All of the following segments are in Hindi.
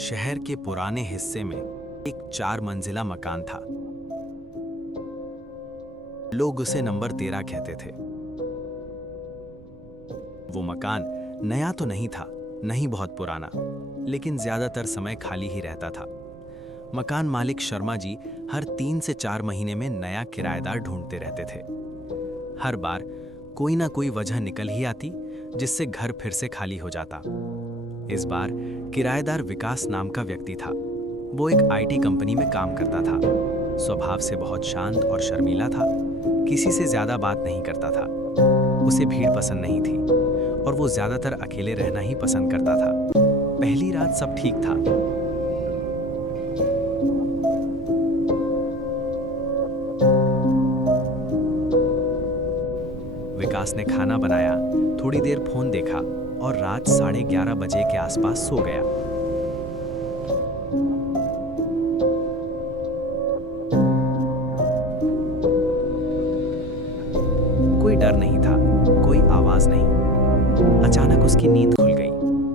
शहर के पुराने हिस्से में एक 4 मंजिला मकान था। लोग उसे नंबर 13 कहते थे। वो मकान नया तो नहीं था, नहीं बहुत पुराना, लेकिन ज्यादातर समय खाली ही रहता था। मकान मालिक शर्मा जी हर 3 से 4 महीने में नया किराएदार ढूंढते रहते थे। हर बार कोई ना कोई वजह निकल ही आती जिससे घर फिर से खाली हो जाता। इस बार किराएदार विकास नाम का व्यक्ति था। वो एक आईटी कंपनी में काम करता था। स्वभाव से बहुत शांत और शर्मीला था। किसी से ज्यादा बात नहीं करता था। उसे भीड़ पसंद नहीं थी और वो ज्यादातर अकेले रहना ही पसंद करता था। पहली रात सब ठीक था। विकास ने खाना बनाया, थोड़ी देर फोन देखा और रात 11:30 बजे के आसपास सो गया। कोई डर नहीं था, कोई आवाज नहीं। अचानक उसकी नींद खुल गई,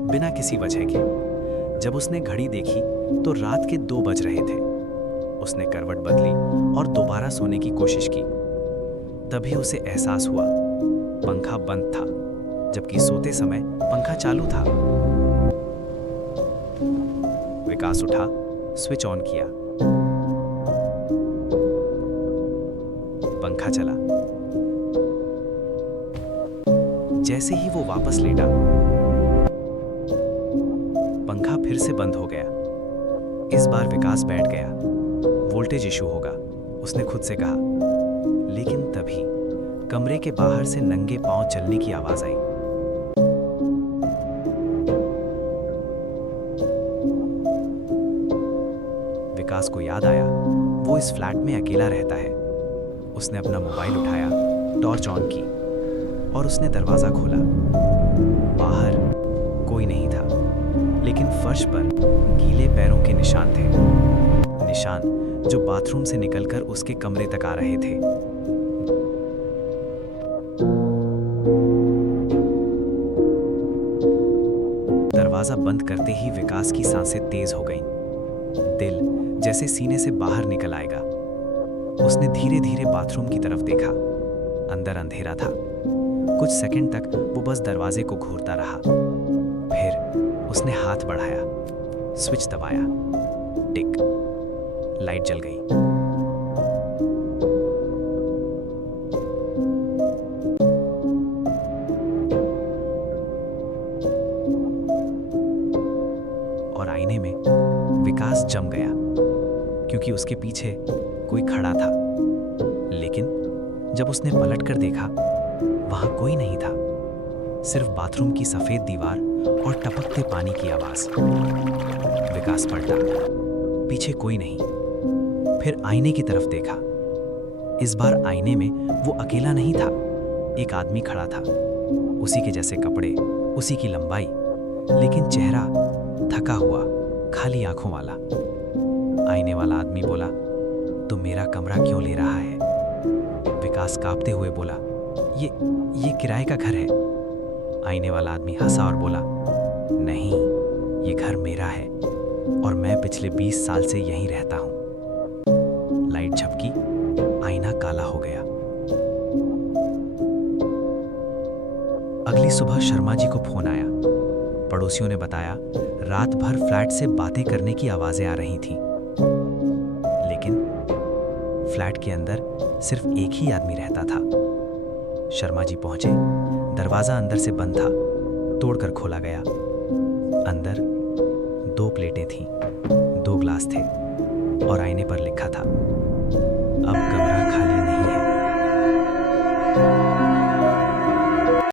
बिना किसी वजह के। जब उसने घड़ी देखी तो रात के 2 बज रहे थे। उसने करवट बदली और दोबारा सोने की कोशिश की। तभी उसे एहसास हुआ पंखा बंद था, जबकि सोते समय पंखा चालू था। विकास उठा, स्विच ऑन किया। पंखा चला। जैसे ही वो वापस लेटा, पंखा फिर से बंद हो गया। इस बार विकास बैठ गया। वोल्टेज इशू होगा, उसने खुद से कहा। लेकिन तभी कमरे के बाहर से नंगे पांव चलने की आवाज आई। विकास को याद आया वो इस फ्लैट में अकेला रहता है। उसने अपना मोबाइल उठाया, टॉर्च ऑन की और उसने दरवाजा खोला। बाहर कोई नहीं था, लेकिन फर्श पर गीले पैरों के निशान थे। निशान जो बाथरूम से निकलकर उसके कमरे तक आ रहे थे। दरवाजा बंद करते ही विकास की सांसें तेज हो गईं। दिल जैसे सीने से बाहर निकल आएगा। उसने धीरे धीरे बाथरूम की तरफ देखा। अंदर अंधेरा था। कुछ सेकंड तक वो बस दरवाजे को घूरता रहा। फिर उसने हाथ बढ़ाया, स्विच दबाया। टिक, लाइट जल गई। और आईने में विकास जम गया, क्योंकि उसके पीछे कोई खड़ा था। लेकिन जब उसने पलटकर देखा, वहां कोई नहीं था। सिर्फ बाथरूम की सफेद दीवार और टपकते पानी की आवाज। विकास पलटा, पीछे कोई नहीं। फिर आईने की तरफ देखा। इस बार आईने में वो अकेला नहीं था। एक आदमी खड़ा था, उसी के जैसे कपड़े, उसी की लंबाई, लेकिन चेहरा थका हुआ, खाली आंखों वाला। आईने वाला आदमी बोला, "तुम मेरा कमरा क्यों ले रहा है?" विकास कांपते हुए बोला, ये किराए का घर है। आईने वाला आदमी हंसा और बोला, "नहीं, ये घर मेरा है और मैं पिछले 20 साल से यहीं रहता हूं।" लाइट झपकी, आईना काला हो गया। अगली सुबह शर्मा जी को फोन आया। पड़ोसियों ने बताया रात भर फ्लैट से बातें करने की आवाजें आ रही थीं। लेकिन फ्लैट के अंदर सिर्फ एक ही आदमी रहता था। शर्मा जी पहुंचे। दरवाजा अंदर से बंद था, तोड़कर खोला गया। अंदर 2 प्लेटें थीं, 2 ग्लास थे और आईने पर लिखा था, "अब कमरा